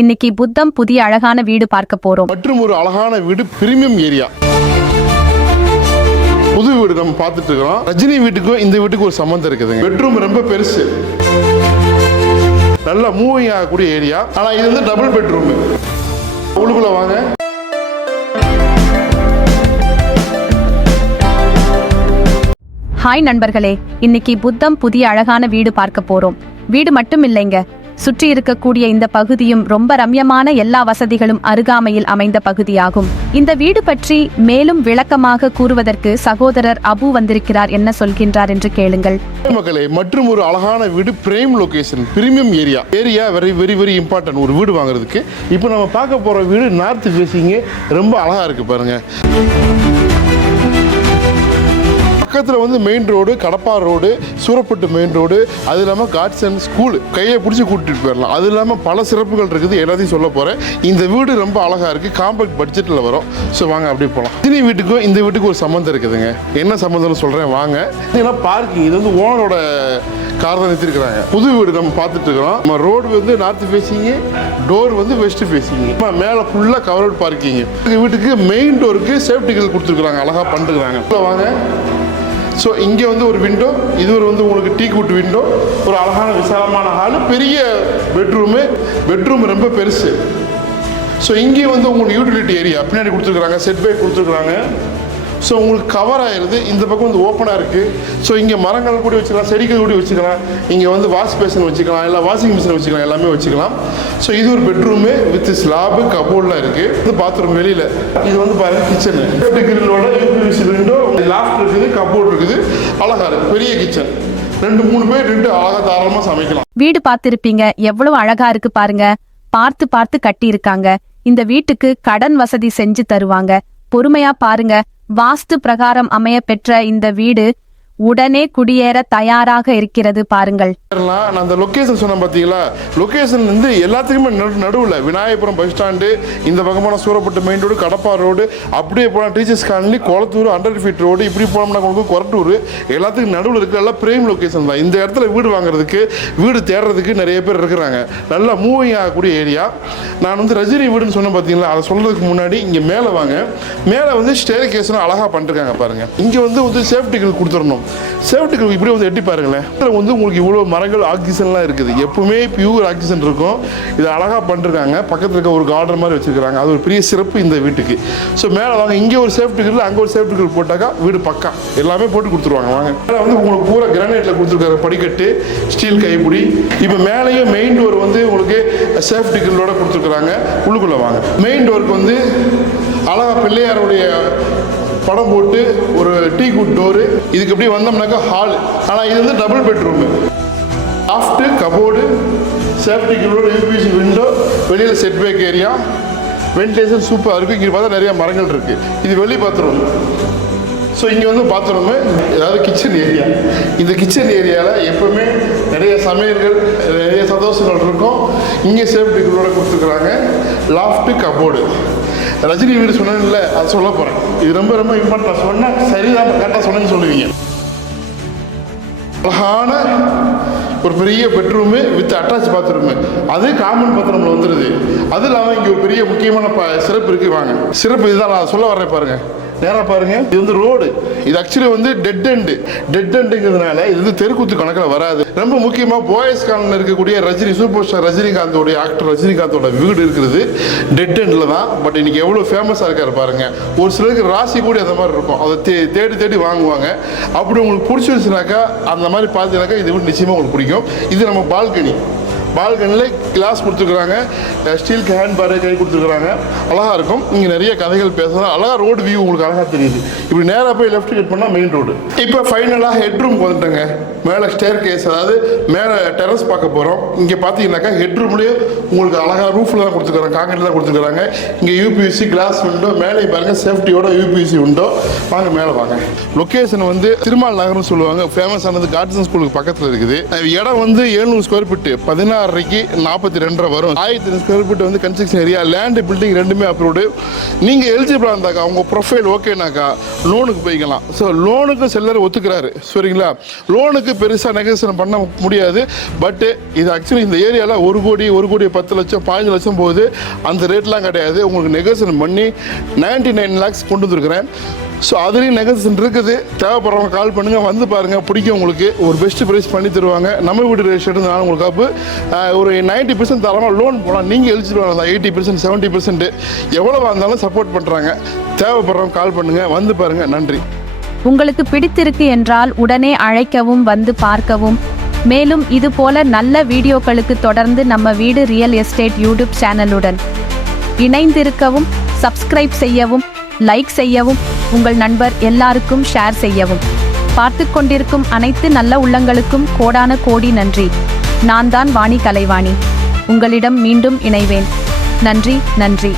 இன்னைக்கு புத்தம் புதிய அழகான வீடு பார்க்க போறோம். மற்றும் ஒரு அழகான வீடு பிரீமியம் ஏரியா புது வீடு நம்ம பார்த்துட்டு இருக்கிறோம். ரஜினி வீட்டுக்கும் இந்த வீட்டுக்கும் ஒரு சம்மந்தம் இருக்குதுங்க பெட்ரூம் ரொம்ப பெருசு. நல்லா மூவிங் ஆகக்கூடிய ஏரியா ஆனா இது வந்து டபுள் பெட்ரூம் உள்ளுக்குள்ள வாங்க. ஹாய் நண்பர்களே இன்னைக்கு புத்தம் புதிய அழகான வீடு பார்க்க போறோம். வீடு மட்டும் இல்லைங்க சுற்றி இருக்கக்கூடிய இந்த பகுதியும் ரொம்ப ரம்யமான எல்லா வசதிகளும் அருகாமையில் அமைந்த பகுதியாகும். இந்த வீடு பற்றி மேலும் விளக்கமாக கூறுவதற்கு சகோதரர் அபு வந்திருக்கிறார் என்ன சொல்கின்றார் என்று கேளுங்கள். மக்களே மற்றும் ஒரு அழகான வீடு prime location premium area. Area very very very important ஒரு வீடு வாங்குறதுக்கு. இப்போ நம்ம பார்க்க போற வீடு நார்த் ஃபேஸிங்கு ரொம்ப அழகா இருக்கு பாருங்க. பக்கத்தில் வந்து main road Kadappar road Surapattu main road அது இல்லாமல் காட்சன் ஸ்கூல் கையை பிடிச்சி கூட்டிகிட்டு போயிடலாம். அது இல்லாமல் பல சிறப்புகள் இருக்குது. எல்லாத்தையும் சொல்ல போகிறேன் இந்த வீடு ரொம்ப அழகாக இருக்குது காம்பேக்ட் பட்ஜெட்டில் வரும். ஸோ வாங்க அப்படியே போகலாம் ரஜினி வீட்டுக்கும் இந்த வீட்டுக்கும் ஒரு சம்மந்தம் இருக்குதுங்க. என்ன சம்மந்தம்னு சொல்கிறேன் வாங்க. ஏன்னா பார்க்கிங் இது வந்து ஓனரோட கார் தான் நிறுத்திருக்கிறாங்க புது வீடு நம்ம பார்த்துட்டு இருக்கிறோம். நம்ம ரோடு வந்து நார்த் ஃபேஸிங்கு டோர் வந்து வெஸ்ட் ஃபேஸிங்கு மேலே ஃபுல்லாக கவர்ட் பார்க்கிங் வீட்டுக்கு மெயின் டோருக்கு சேஃப்டிகள் கொடுத்துருக்குறாங்க. அழகாக பண்ணிருக்கிறாங்க. இப்போ வாங்க. ஸோ இங்கே வந்து ஒரு விண்டோ இது ஒரு வந்து உங்களுக்கு டீ கூட்டு விண்டோ ஒரு அழகான விசாலமான ஹாலு பெரிய பெட்ரூமு பெட்ரூம் ரொம்ப பெருசு. ஸோ இங்கே வந்து உங்களுக்கு யூட்டிலிட்டி ஏரியா பின்னாடி கொடுத்துருக்குறாங்க செட் பேக் கொடுத்துருக்குறாங்க. ஸோ உங்களுக்கு கவர் ஆயிடுது இந்த பக்கம் வந்து ஓப்பனாக இருக்குது ஸோ இங்கே மரங்கள் கூட வச்சுக்கலாம் செடிகள் கூட வச்சுக்கலாம். இங்கே வந்து வாஷ் பேஷன் வச்சுக்கலாம் இல்லை வாஷிங் மிஷின் வச்சுக்கலாம் எல்லாமே வச்சுக்கலாம். ஸோ இது ஒரு பெட்ரூமு வித் ஸ்லாபு கபோர்டெலாம் இருக்குது இது பாத்ரூம் வெளியில். இது வந்து பாருங்க கிச்சனு கிரில்லோட விண்டோ லாஃப்ட் இருக்குது கபோர்ட் இருக்குது. அழகாக இருக்குது பெரிய கிச்சன் ரெண்டு மூணு பேர் ரெண்டு அழகா தாராளமாக சமைக்கலாம். வீடு பார்த்திருப்பீங்க. எவ்வளவு அழகா இருக்கு பாருங்க. பார்த்து பார்த்து கட்டி இருக்காங்க இந்த வீட்டுக்கு கடன் வசதி செஞ்சு தருவாங்க. பொறுமையா பாருங்க. வாஸ்து பிரகாரம் அமைய பெற்ற இந்த வீடு உடனே குடியேற தயாராக இருக்கிறது பாருங்கள். நான் அந்த லொக்கேஷன் சொன்னேன் பார்த்தீங்களா லொக்கேஷன் வந்து எல்லாத்துக்குமே நடு நடுவில். விநாயகபுரம் பஸ் ஸ்டாண்டு இந்த பக்கமான Surapattu main road Kadappar road அப்படியே போனால் teachers colony Kolathur hundred feet road இப்படி போனோம்னா உங்களுக்கு கொரட்டூர் எல்லாத்துக்கும் நடுவில் இருக்கிற எல்லாம் பிரேம் லொக்கேஷன் தான். இந்த இடத்துல வீடு வாங்குறதுக்கு வீடு தேடுறதுக்கு நிறைய பேர் இருக்கிறாங்க. நல்லா மூவிங் ஆகக்கூடிய ஏரியா நான் வந்து ரஜினி வீடுன்னு சொன்னேன் பார்த்தீங்களா அதை சொல்கிறதுக்கு முன்னாடி இங்கே மேலே வாங்க. மேலே வந்து ஸ்டேர் கேஸ்லாம் அழகாக பண்ணிருக்காங்க பாருங்க. இங்கே வந்து வந்து சேஃப்டிகள் கொடுத்துடணும். செவன்ட்டுக்கு இப்படி வந்து எட்டி பாருங்களேன். வந்து உங்களுக்கு இவ்வளோ மரங்கள் ஆக்சிஜன்லாம் இருக்குது. எப்பவுமே பியூர் ஆக்சிஜன் இருக்கும். இது அழகாக பண்ணிருக்காங்க. பக்கத்தில் இருக்க ஒரு கார்டன் மாதிரி வச்சுருக்காங்க அது ஒரு பெரிய சிறப்பு இந்த வீட்டுக்கு. ஸோ மேலே வாங்க. இங்கே ஒரு சேஃப்டி கிரில் அங்கே ஒரு சேஃப்டி கிரில் போட்டாக்கா வீடு பக்கா. எல்லாமே போட்டு கொடுத்துருவாங்க. வாங்க. மேலே வந்து உங்களுக்கு பூரா கிரானைட்டில் கொடுத்துருக்காரு படிக்கட்டு ஸ்டீல் கைப்பிடி. இப்போ மேலேயும் மெயின் டோர் வந்து உங்களுக்கு சேஃப்டி கிரில்லோட கொடுத்துருக்குறாங்க. உள்ளுக்குள்ளே வாங்க. மெயின் டோருக்கு வந்து அழகா பிள்ளையாருடைய படம் போட்டு ஒரு டீ குட் டோரு இதுக்கு எப்படி வந்தோம்னாக்கா ஹால் ஆனால் இது வந்து double bedroom loft cupboard safety கிலோட UPC window வெளியில் செட் பேக் ஏரியா வென்டிலேஷன் சூப்பராக இருக்குது இங்கே பார்த்தா நிறையா மரங்கள் இருக்குது இது வெளி பாத்ரூம் ஸோ இங்கே வந்து பாத்ரூமு அதாவது கிச்சன் ஏரியா இந்த கிச்சன் ஏரியாவில் எப்போவுமே நிறைய சமையல்கள் நிறைய சந்தோஷங்கள் இருக்கும். இங்கே சேஃப்டி கிலோட கொடுத்துருக்குறாங்க. லாஃப்ட்டு கபோர்டு ரஜினி வீடு சொன்னேன்ல அது சொல்ல போகிறேன் இது ரொம்ப ரொம்ப இம்பார்ட்டன்ட் சொன்னால் சரிதான் கரெக்டாக சொன்னேன்னு சொல்லுவீங்க. அழகான ஒரு பெரிய பெட்ரூமு வித் அட்டாச் பாத்ரூமு அது காமன் பாத்ரூமில் வந்துடுது அது இல்லாமல் இங்கே ஒரு பெரிய முக்கியமான ப சிறப்பு இருக்குது வாங்க. சிறப்பு இதுதான் நான் சொல்ல வரேன் பாருங்கள் நேராக பாருங்கள் இது வந்து ரோடு இது ஆக்சுவலி வந்து டெட் எண்டு டெட் எண்டுங்கிறதுனால இது வந்து தெருக்கூத்து கணக்கில் வராது. ரொம்ப முக்கியமாக போயஸ் காலனில் இருக்கக்கூடிய ரஜினி சூப்பர் ஸ்டார் ரஜினிகாந்தோடைய ஆக்டர் ரஜினிகாந்தோட வீடு இருக்கிறது டெட் எண்டில் தான். பட் இன்னைக்கு எவ்வளோ ஃபேமஸாக இருக்காரு பாருங்க. ஒரு சிலருக்கு ராசி கூட அந்த மாதிரி இருக்கும். அதை தே தேடி தேடி வாங்குவாங்க. அப்படி உங்களுக்கு பிடிச்சிருச்சுனாக்கா அந்த மாதிரி பார்த்தீங்கன்னாக்கா இது வந்து நிச்சயமாக உங்களுக்கு பிடிக்கும். இது நம்ம பால்கனி. பால்கனியில் கிளாஸ் கொடுத்துருக்குறாங்க. ஸ்டீல் ஹேண்ட் பாரு கை கொடுத்துருக்குறாங்க. அழகாக இருக்கும். இங்கே நிறைய கதைகள் பேசலாம் அழகாக ரோடு வியூ உங்களுக்கு அழகாக தெரியுது. இப்படி நேராக போய் லெஃப்ட் கட் பண்ணால் மெயின் ரோடு இப்போ ஃபைனலாக ஹெட்ரூம் வந்துட்டேங்க மேலே ஸ்டேர் கேஸ் அதாவது மேலே டெரஸ் பார்க்க போகிறோம் இங்கே பார்த்தீங்கன்னாக்கா ஹெட்ரூம்லேயே உங்களுக்கு அழகாக ரூஃபில் தான் கொடுத்துருக்காங்க காங்கிரீட் தான் கொடுத்துருக்காங்க இங்கே யூபிஎஸ்சி கிளாஸ் விண்டோ மேலே பாருங்க சேஃப்டியோட யூபிஎஸ்சி உண்டோ வாங்க மேலே வாங்க. லொக்கேஷன் வந்து திருமால் நகர்னு சொல்லுவாங்க. ஃபேமஸ் ஆனது கார்ட்ஸன் ஸ்கூலுக்கு பக்கத்தில் இருக்குது. இடம் வந்து 700 ஸ்கொயர் ஃபீட்டு பதினாறு பதினாறரைக்கு நாற்பத்தி ரெண்டரை வரும். ஆயிரத்தி ஸ்கொயர் ஃபீட் வந்து கன்ஸ்ட்ரக்ஷன் ஏரியா லேண்டு பில்டிங் ரெண்டுமே அப்ரூவ்டு நீங்கள் எலிஜிபிளாக இருந்தாக்கா உங்கள் ப்ரொஃபைல் ஓகேனாக்கா லோனுக்கு போய்க்கலாம். ஸோ லோனுக்கு செல்லர் ஒத்துக்கிறாரு. சரிங்களா? லோனுக்கு பெருசாக நெகோசியேஷன் பண்ண முடியாது. பட்டு இது ஆக்சுவலி இந்த ஏரியாவில் ஒரு கோடி ஒரு கோடி பத்து லட்சம் பதினஞ்சு லட்சம் போகுது. அந்த ரேட்லாம் கிடையாது. உங்களுக்கு நெகோசியேஷன் பண்ணி நைன்டி நைன் லேக்ஸ் கொண்டு வந்துருக்கிறேன். ஸோ அதுலேயும் நெகசன் இருக்குது. தேவைப்படுறவங்க கால் பண்ணுங்கள் வந்து பாருங்கள் பிடிக்கும் உங்களுக்கு. ஒரு பெஸ்ட் ப்ரைஸ் பண்ணி தருவாங்க. நம்ம வீடு ரேஷன் நான் உங்களுக்கு காப்பு ஒரு நைன்ட்டி பர்சன்ட் தரமாக லோன் போகலாம் நீங்கள் எலிஜிபிள் இருந்தால் எயிட்டி பர்சன்ட் செவன்ட்டி பர்சன்ட் எவ்வளோ இருந்தாலும் சப்போர்ட் பண்ணுறாங்க தேவைப்படுறவங்க கால் பண்ணுங்கள் வந்து பாருங்கள் நன்றி. உங்களுக்கு பிடித்திருக்கு என்றால் உடனே அழைக்கவும் வந்து பார்க்கவும். மேலும் இது போல நல்ல வீடியோக்களுக்கு தொடர்ந்து நம்ம வீடு ரியல் எஸ்டேட் யூடியூப் சேனலுடன் இணைந்திருக்கவும் சப்ஸ்கிரைப் செய்யவும் லைக் செய்யவும் உங்கள் நண்பர் எல்லாருக்கும் ஷேர் செய்யவும். பார்த்து கொண்டிருக்கும் அனைத்து நல்ல உள்ளங்களுக்கும் கோடான கோடி நன்றி. நான் தான் வாணி கலைவாணி. உங்களிடம் மீண்டும் இணைவேன். நன்றி நன்றி.